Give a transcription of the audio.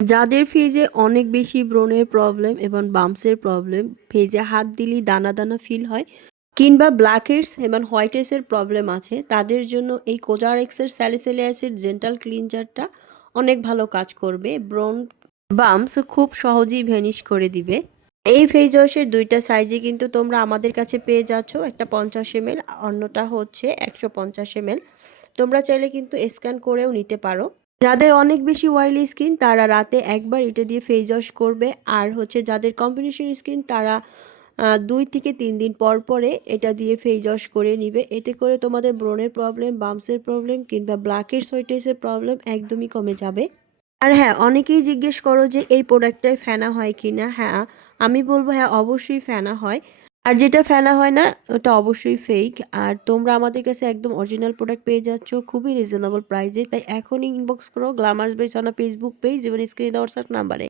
যাদের ফেজে অনেক বেশি ব্রণের প্রবলেম এবং বাম্পসের প্রবলেম, ফেজে হাত দিলেই দানা দানা ফিল হয়, কিংবা ব্ল্যাকহেডস এবং হোয়াইটেসের প্রবলেম আছে, তাদের জন্য এই কোজারেক্সের স্যালিসিলিক অ্যাসিড জেন্টাল ক্লিনজারটা অনেক ভালো কাজ করবে। ব্রণ বাম্পস খুব সহজেই ভ্যানিশ করে দিবে। এই ফেস ওয়াশের দুইটা সাইজে কিন্তু তোমরা আমাদের কাছে পেয়ে যাচ্ছ, একটা 50 ml, অন্যটা হচ্ছে 150 ml। তোমরা চাইলে কিন্তু স্ক্যান করেও নিতে পারো। যাদের অনেক বেশি অয়েলি স্কিন তারা রাতে একবার এটা দিয়ে ফেস ওয়াশ করবে, আর হচ্ছে যাদের কম্বিনেশন স্কিন তারা 2 থেকে 3 দিন পর পরে এটা দিয়ে ফেস ওয়াশ করে নিবে। এতে করে তোমাদের ব্রণের প্রবলেম, বাম্পসের প্রবলেম কিংবা ব্ল্যাকের সোয়েটেসের প্রবলেম একদমই কমে যাবে। আর হ্যাঁ, অনেকেই জিজ্ঞেস করো যে এই প্রোডাক্টটায় ফেনা হয় কিনা। হ্যাঁ, আমি বলবো হ্যাঁ, অবশ্যই ফেনা হয়। আর যেটা ফেনা হয় না ওটা অবশ্যই ফেক। আর তোমরা আমাদের কাছে একদম অরিজিনাল প্রোডাক্ট পেয়ে যাচ্ছ খুবই রিজনেবল প্রাইসে। তাই এখনই ইনবক্স করো glamorous by Sana Facebook page এবং স্ক্রিনে দেওয়া হোয়াটসঅ্যাপ নাম্বারে।